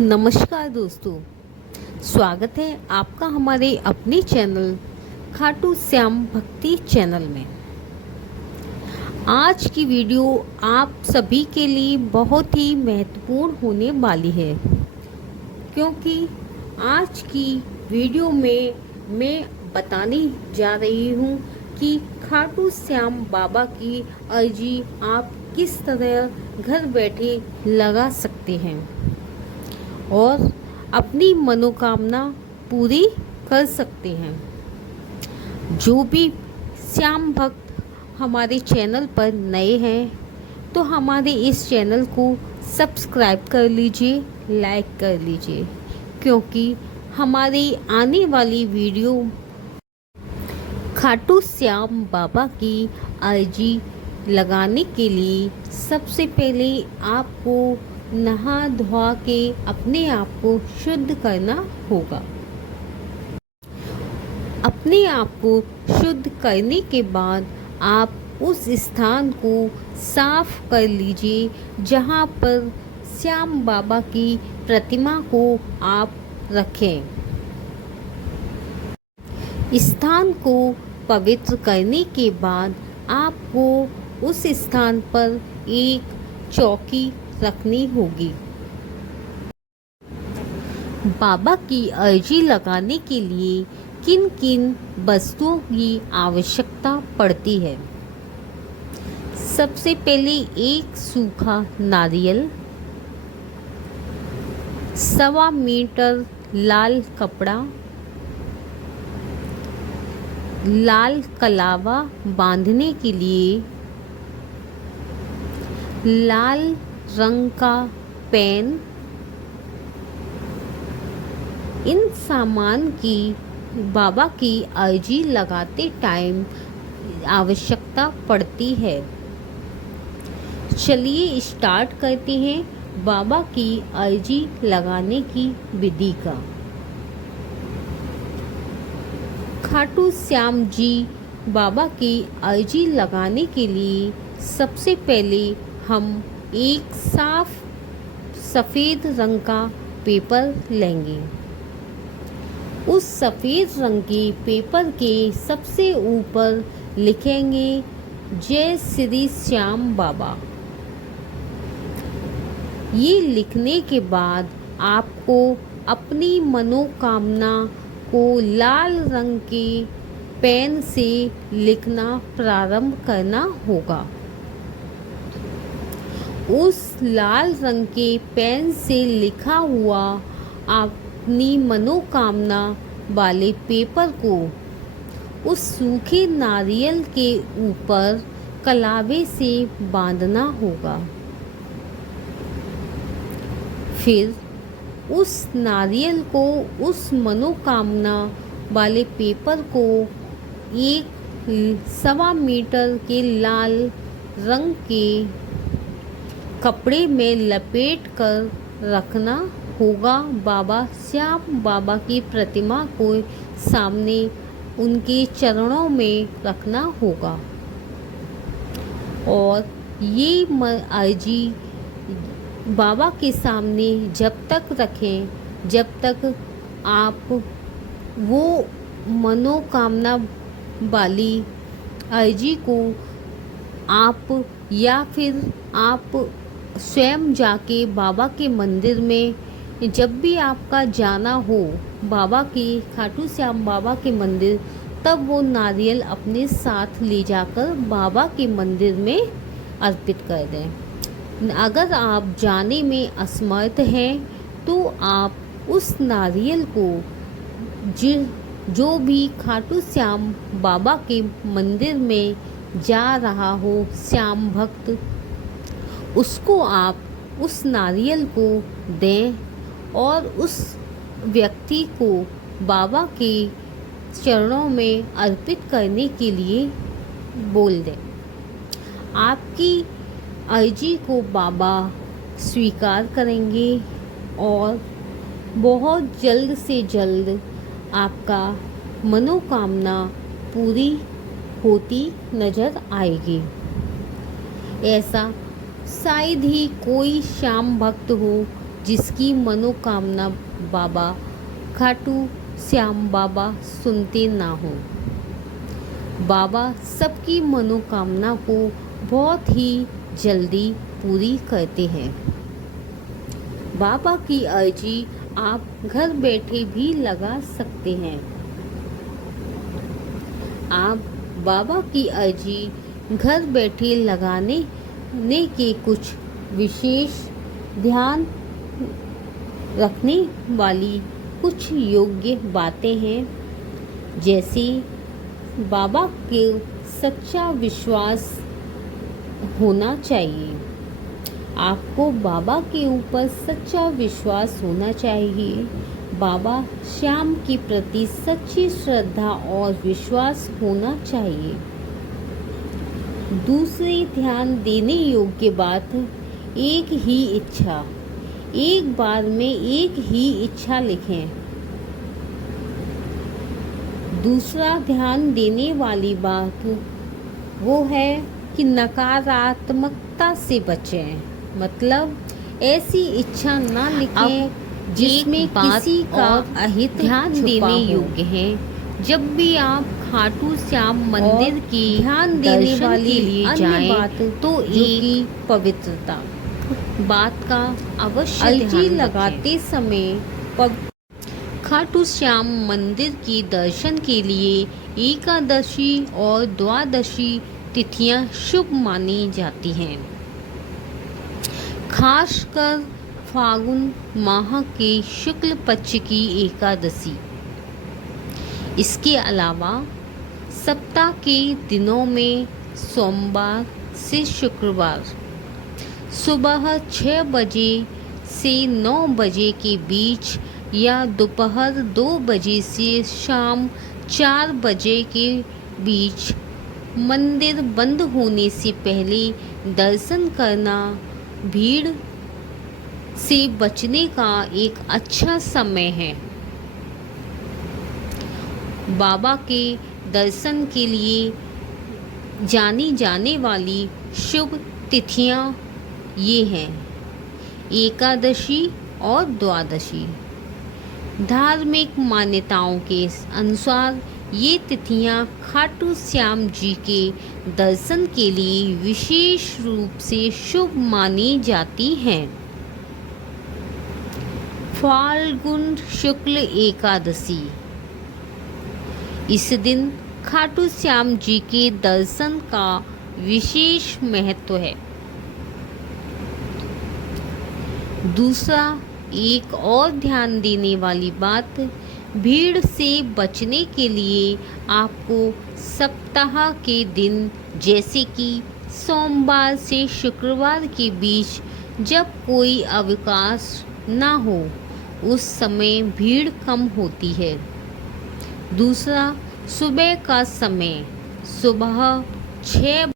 नमस्कार दोस्तों, स्वागत है आपका हमारे अपने चैनल खाटू श्याम भक्ति चैनल में। आज की वीडियो आप सभी के लिए बहुत ही महत्वपूर्ण होने वाली है, क्योंकि आज की वीडियो में मैं बताने जा रही हूँ कि खाटू श्याम बाबा की अर्जी आप किस तरह घर बैठे लगा सकते हैं और अपनी मनोकामना पूरी कर सकते हैं। जो भी श्याम भक्त हमारे चैनल पर नए हैं तो हमारे इस चैनल को सब्सक्राइब कर लीजिए, लाइक कर लीजिए, क्योंकि हमारी आने वाली वीडियो खाटू श्याम बाबा की अर्जी लगाने के लिए सबसे पहले आपको नहा धोआ के अपने आप को शुद्ध करना होगा। अपने आप को शुद्ध करने के बाद आप उस स्थान को साफ कर लीजिए जहाँ पर श्याम बाबा की प्रतिमा को आप रखें। स्थान को पवित्र करने के बाद आपको उस स्थान पर एक चौकी रखनी होगी। बाबा की अर्जी लगाने के लिए किन किन वस्तुओं की आवश्यकता पड़ती है? सबसे पहले एक सूखा नारियल, 1.25 मीटर लाल कपड़ा, लाल कलावा बांधने के लिए, लाल रंग का पेन। इन सामान की बाबा की अर्जी लगाते टाइम आवश्यकता पड़ती है। चलिए स्टार्ट करते हैं बाबा की अर्जी लगाने की विधि का। खाटू श्याम जी बाबा की अर्जी लगाने के लिए सबसे पहले हम एक साफ सफ़ेद रंग का पेपर लेंगे। उस सफ़ेद रंग के पेपर के सबसे ऊपर लिखेंगे जय श्री श्याम बाबा। ये लिखने के बाद आपको अपनी मनोकामना को लाल रंग के पेन से लिखना प्रारंभ करना होगा। उस लाल रंग के पेन से लिखा हुआ अपनी मनोकामना वाले पेपर को उस सूखे नारियल के ऊपर कलावे से बांधना होगा। फिर उस नारियल को उस मनोकामना वाले पेपर को 1.25 मीटर के लाल रंग के कपड़े में लपेट कर रखना होगा। बाबा श्याम बाबा की प्रतिमा को सामने उनके चरणों में रखना होगा और ये अर्जी बाबा के सामने जब तक रखें जब तक आप वो मनोकामना वाली अर्जी को आप या फिर आप स्वयं जाके बाबा के मंदिर में, जब भी आपका जाना हो बाबा के खाटू श्याम बाबा के मंदिर, तब वो नारियल अपने साथ ले जाकर बाबा के मंदिर में अर्पित कर दें। अगर आप जाने में असमर्थ हैं तो आप उस नारियल को जो भी खाटू श्याम बाबा के मंदिर में जा रहा हो श्याम भक्त, उसको आप उस नारियल को दें और उस व्यक्ति को बाबा के चरणों में अर्पित करने के लिए बोल दें। आपकी अर्जी को बाबा स्वीकार करेंगे और बहुत जल्द से जल्द आपका मनोकामना पूरी होती नज़र आएगी। ऐसा शायद ही कोई श्याम भक्त हो जिसकी मनोकामना बाबा खाटू श्याम बाबा सुनते ना हो। बाबा सबकी मनोकामना को बहुत ही जल्दी पूरी करते हैं। बाबा की अर्जी आप घर बैठे भी लगा सकते हैं। आप बाबा की अर्जी घर बैठे लगाने के कुछ विशेष ध्यान रखने वाली कुछ योग्य बातें हैं, जैसे बाबा के सच्चा विश्वास होना चाहिए। आपको बाबा के ऊपर सच्चा विश्वास होना चाहिए। बाबा श्याम के प्रति सच्ची श्रद्धा और विश्वास होना चाहिए। दूसरी ध्यान देने योग्य बात, एक ही इच्छा, एक बार में एक ही इच्छा लिखें। दूसरा ध्यान देने वाली बात वो है कि नकारात्मकता से बचें, मतलब ऐसी इच्छा ना लिखें जिसमें किसी का अहित ध्यान देने योग्य है। जब भी आप खाटू श्याम मंदिर की ध्यान देने वाली के लिए जाएं, तो एक पवित्रता बात का अवश्य अर्जी लगाते समय खाटू श्याम मंदिर के दर्शन के लिए एकादशी और द्वादशी तिथियां शुभ मानी जाती हैं, खासकर फागुन माह के शुक्ल पक्ष की एकादशी। इसके अलावा सप्ताह के दिनों में सोमवार से शुक्रवार सुबह 6 बजे से 9 बजे के बीच या दोपहर 2 बजे से शाम 4 बजे के बीच मंदिर बंद होने से पहले दर्शन करना भीड़ से बचने का एक अच्छा समय है। बाबा के दर्शन के लिए जानी जाने वाली शुभ तिथियां ये हैं, एकादशी और द्वादशी। धार्मिक मान्यताओं के अनुसार ये तिथियां खाटू श्याम जी के दर्शन के लिए विशेष रूप से शुभ मानी जाती हैं। फाल्गुन शुक्ल एकादशी, इस दिन खाटू श्याम जी के दर्शन का विशेष महत्व है। दूसरा, एक और ध्यान देने वाली बात, भीड़ से बचने के लिए आपको सप्ताह के दिन जैसे कि सोमवार से शुक्रवार के बीच जब कोई अवकाश ना हो, उस समय भीड़ कम होती है। दूसरा, सुबह का समय सुबह 6